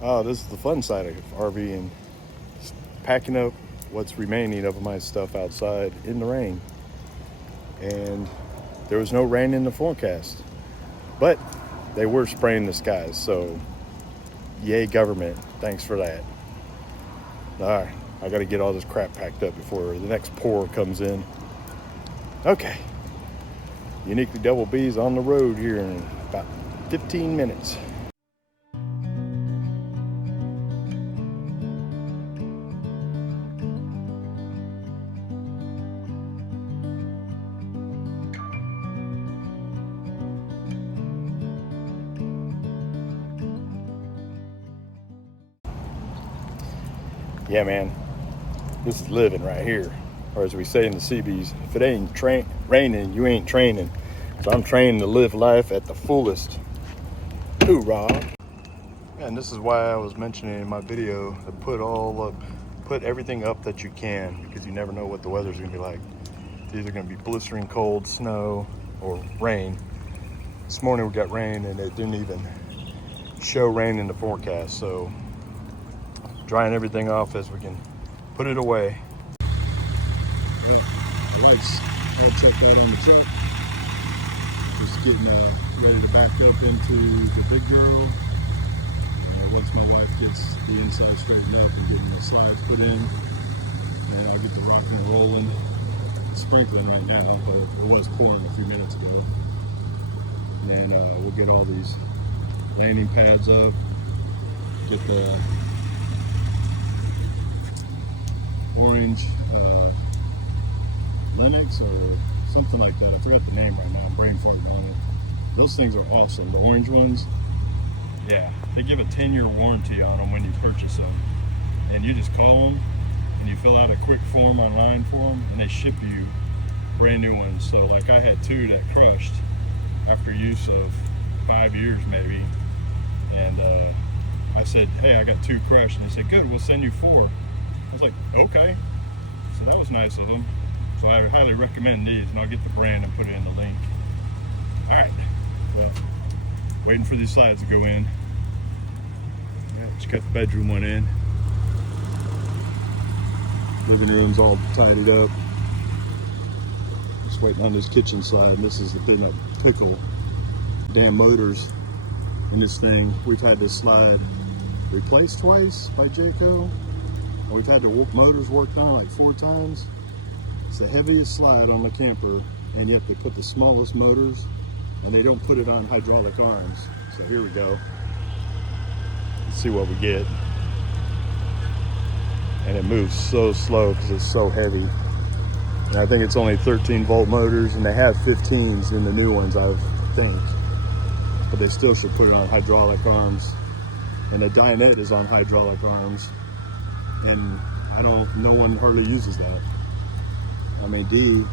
Oh, this is the fun side of RVing. Just packing up what's remaining of my stuff outside in the rain. And there was no rain in the forecast. But they were spraying the skies, so yay government. Thanks for that. All right, I got to get all this crap packed up before the next pour comes in. Okay. Uniquely Double Bees on the road here in about 15 minutes. Yeah, man, this is living right here. Or as we say in the CBs, if it ain't raining, you ain't training. So I'm training to live life at the fullest. Hoorah. And this is why I was mentioning in my video to put everything up that you can, because you never know what the weather's gonna be like. It's either gonna be blistering cold, snow, or rain. This morning we got rain and it didn't even show rain in the forecast. So drying everything off as we can put it away. Lights all checked out on the truck. Just getting ready to back up into the big girl. Once my wife gets the inside straightened up and getting the slides put in, and I'll get the rocking and rolling. It's sprinkling right now, but it was pouring a few minutes ago. And we'll get all these landing pads up, get the orange Linux or something like that. I forgot the name right now. I'm brain farting on it. Those things are awesome. The orange ones, yeah, they give a 10-year warranty on them when you purchase them. And you just call them and you fill out a quick form online for them, and they ship you brand new ones. So like I had 2 that crushed after use of 5 years maybe. And I said, hey, I got 2 crushed. And they said, good, we'll send you 4. I was like, okay. So that was nice of them. So I would highly recommend these, and I'll get the brand and put it in the link. All right, well, waiting for these slides to go in. Yeah, just got the bedroom one in. Living room's all tidied up. Just waiting on this kitchen slide. This is the thing that pickle. Damn motors in this thing. We've had this slide replaced twice by Jayco. We've had the motors worked on like 4 times. It's the heaviest slide on the camper, and yet they put the smallest motors, and they don't put it on hydraulic arms. So here we go. Let's see what we get. And it moves so slow because it's so heavy. And I think it's only 13-volt motors, and they have 15s in the new ones, I think. But they still should put it on hydraulic arms. And the dinette is on hydraulic arms. And no one hardly uses that. I mean, Dee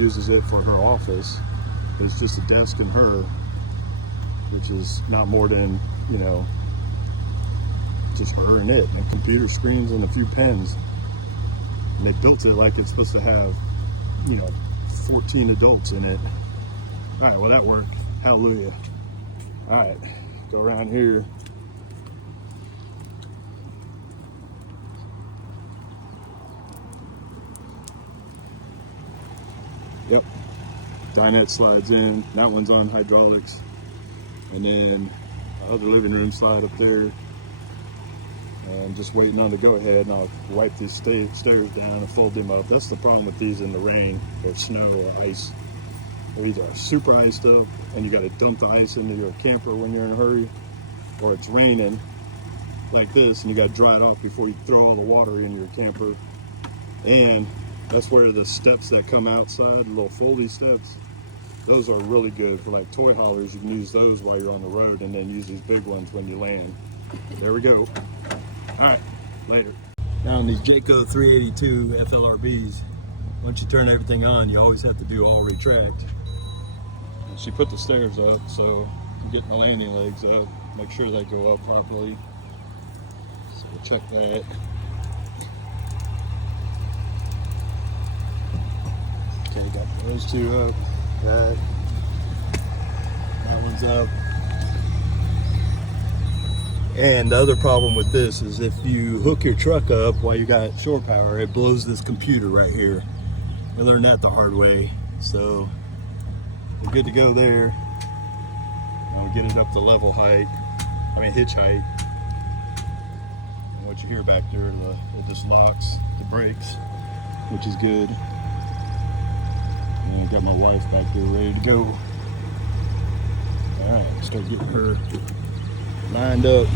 uses it for her office. It's just a desk and her, which is not more than, you know, just her and it, and computer screens and a few pens. And they built it like it's supposed to have, you know, 14 adults in it. All right, well, that worked. Hallelujah. All right, go around here. Yep, dinette slides in. That one's on hydraulics. And then my other living room slide up there. And just waiting on the go ahead, and I'll wipe these stairs down and fold them up. That's the problem with these in the rain or snow or ice. They're either super iced up and you got to dump the ice into your camper when you're in a hurry, or it's raining like this and you got to dry it off before you throw all the water into your camper. And that's where the steps that come outside, the little foldy steps, those are really good for like toy haulers. You can use those while you're on the road and then use these big ones when you land. There we go. All right, later. Now on these Jayco 382 FLRBs, once you turn everything on, you always have to do all retract. And she put the stairs up, so I'm getting the landing legs up, make sure they go up properly. So we'll check that. Okay, got those 2 up. That one's up. And the other problem with this is if you hook your truck up while you got shore power, it blows this computer right here. I learned that the hard way. So we're good to go there. I'll get it up to level height, hitch height. And what you hear back there, it just locks the brakes, which is good. And I got my wife back there ready to go. All right, start getting her lined up.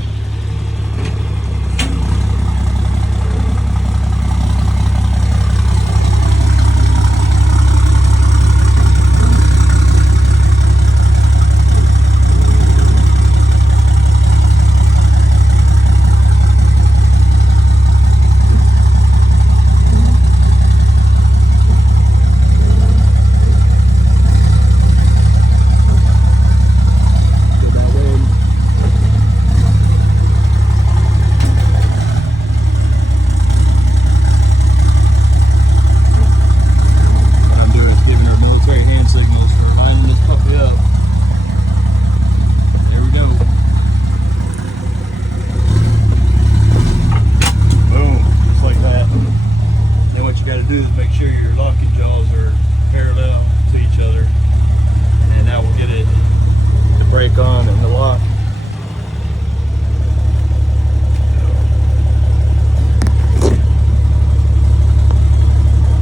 On and the lock.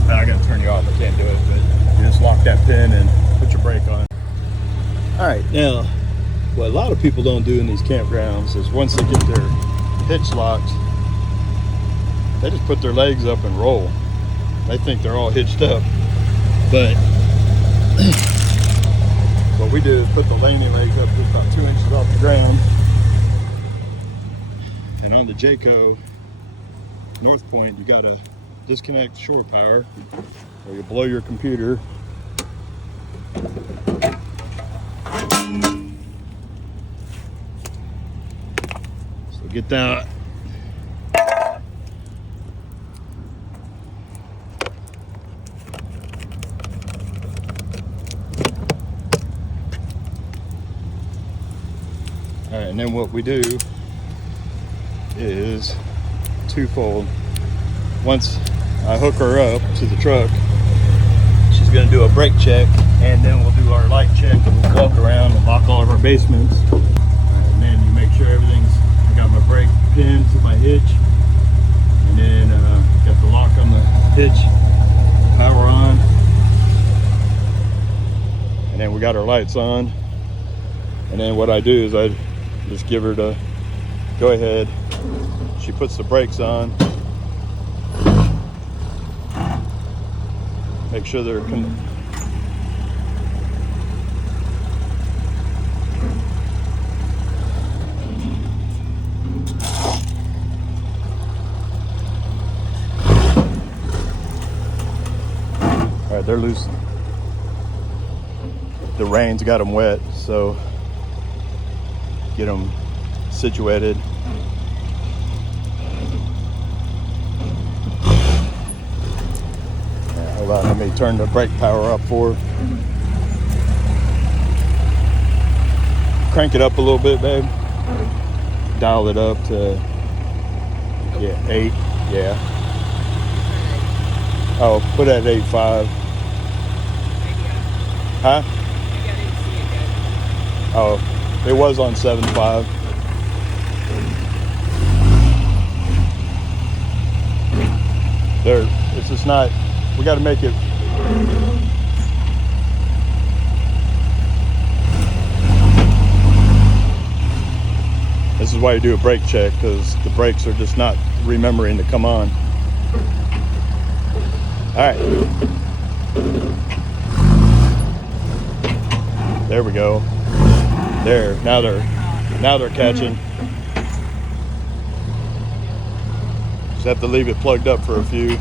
I gotta turn you off, I can't do it, but you just lock that pin and put your brake on. Alright, now what a lot of people don't do in these campgrounds is once they get their hitch locked, they just put their legs up and roll. They think they're all hitched up, but what we do is put the landing legs up to about 2 inches off the ground. And on the Jayco North Point, you gotta disconnect shore power or you blow your computer. So get that. All right, and then what we do is twofold. Once I hook her up to the truck, she's gonna do a brake check, and then we'll do our light check, and we'll walk around and lock all of our basements. All right, and then you make sure everything's, I got my brake pin to my hitch, and then got the lock on the hitch, power on, and then we got our lights on. And then what I do is I just give her the go ahead. She puts the brakes on. Make sure they're all right, they're loose. The rain's got them wet, so get them situated. Hold on, let me turn the brake power up for her. Crank it up a little bit, babe. Dial it up to 8, yeah. Oh, put that 8.5. Huh? Oh, it was on 7.5. There, it's just not, we got to make it. This is why you do a brake check, because the brakes are just not remembering to come on. All right. There we go. There, now they're catching. Just have to leave it plugged up for a few.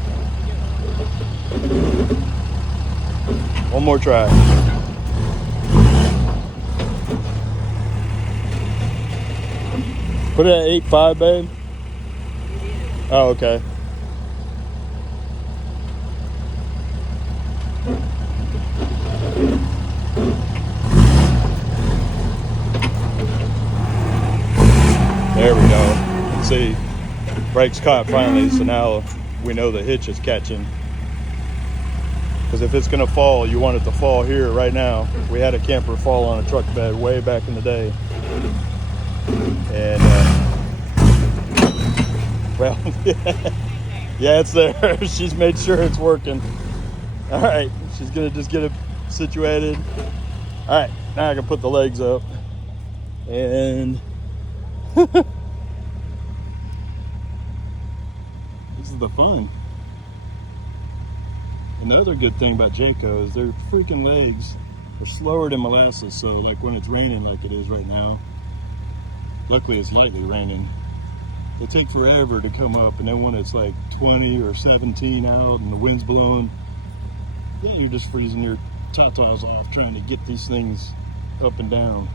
One more try. Put it at 8.5, babe. Oh, okay. There we go. See, brakes caught finally, so now we know the hitch is catching. Because if it's gonna fall, you want it to fall here right now. We had a camper fall on a truck bed way back in the day. And, well, yeah, it's there. She's made sure it's working. All right, she's gonna just get it situated. All right, now I can put the legs up. And this is the fun. Another good thing about Jayco is their freaking legs are slower than molasses. So like when it's raining like it is right now, luckily it's lightly raining, they take forever to come up. And then when it's like 20 or 17 out and the wind's blowing, then you're just freezing your tatas off trying to get these things up and down.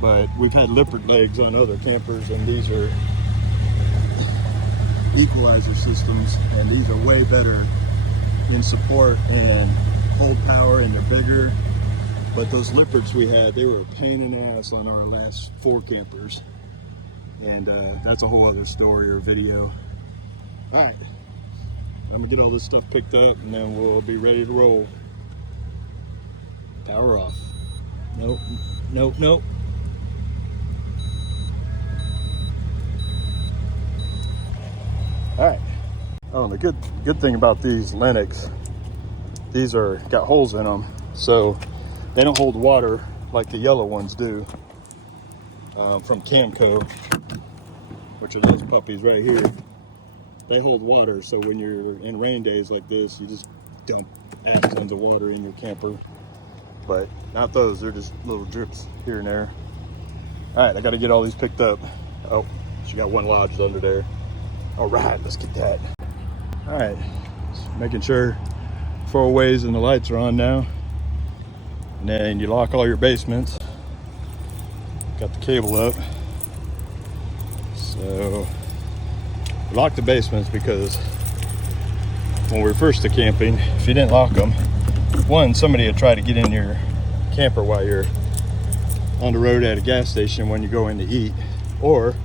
But we've had lippert legs on other campers, and these are equalizer systems, and these are way better in support and hold power, and they're bigger. But those lipperts we had, they were a pain in the ass on our last 4 campers, and that's a whole other story or video. All right, I'm gonna get all this stuff picked up, and then we'll be ready to roll. Power off. Nope, nope, nope. All right. Oh, and the good thing about these Lennox, these are got holes in them, so they don't hold water like the yellow ones do from Camco, which are those puppies right here. They hold water, so when you're in rain days like this, you just dump tons of water in your camper. But not those, they're just little drips here and there. All right, I got to get all these picked up. Oh, she got one lodged under there. All right, let's get that. All right, just making sure 4 ways and the lights are on now. And then you lock all your basements. Got the cable up. So lock the basements because when we were first to camping, if you didn't lock them, one, somebody would try to get in your camper while you're on the road at a gas station when you go in to eat, or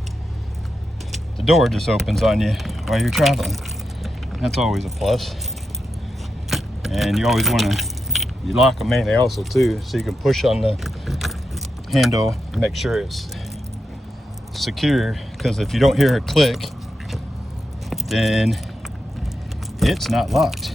the door just opens on you while you're traveling. That's always a plus. And you always want to, you lock them mainly also too, so you can push on the handle and make sure it's secure, because if you don't hear it click, then it's not locked.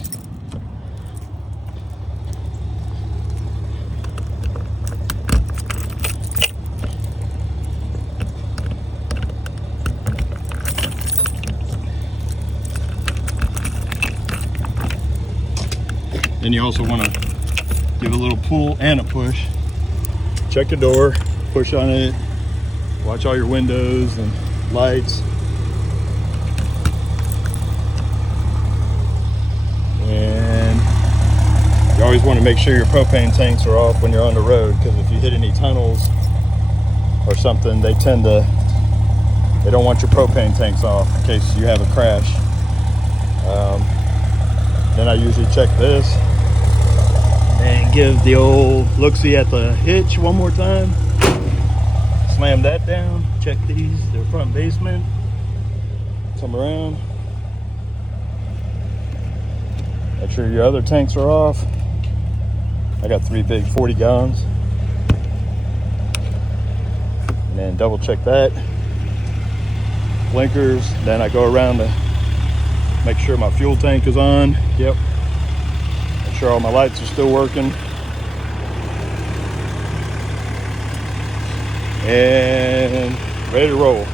Then you also want to give a little pull and a push. Check the door, push on it, watch all your windows and lights. And you always want to make sure your propane tanks are off when you're on the road, because if you hit any tunnels or something, they don't want your propane tanks off in case you have a crash. Then I usually check this and give the old look-see at the hitch one more time. Slam that down, check these, their front basement. Come around. Make sure your other tanks are off. I got 3 big 40 gallons. And then double check that. Blinkers, then I go around to make sure my fuel tank is on. Yep. Make sure all my lights are still working. And ready to roll.